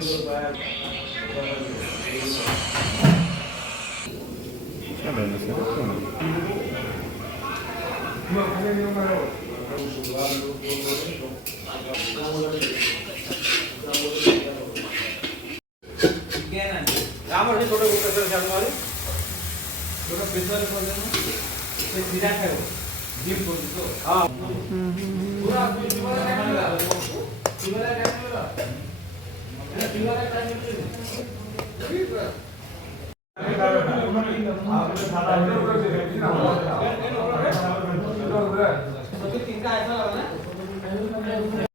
Va bene, seleziona. Ramar छोटे कसं शाळेमध्ये थोडं प्रेशर ते सिरा खायो जिम करतो हां पुरा तुम्हाला काय मिळालं तुम्हाला काय मिळालं तुम्हाला काय मिळालं ठीक आहे